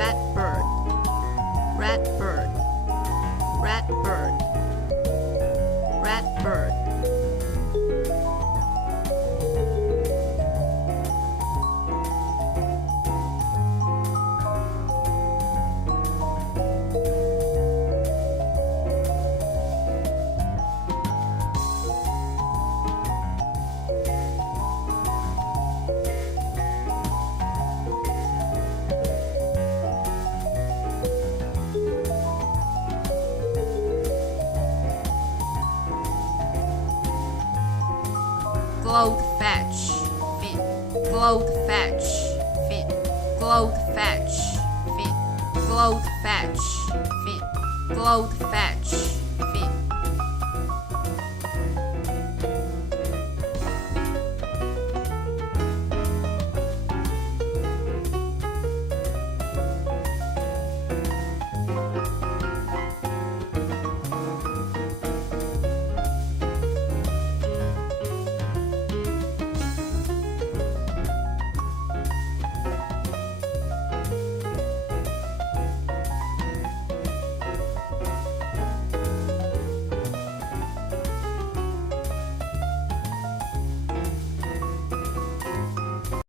red bird, red bird, red bird, red bird. Goldfinch, fin, goldfinch, fin, goldfinch, fin, goldfinch, fin, goldfinch.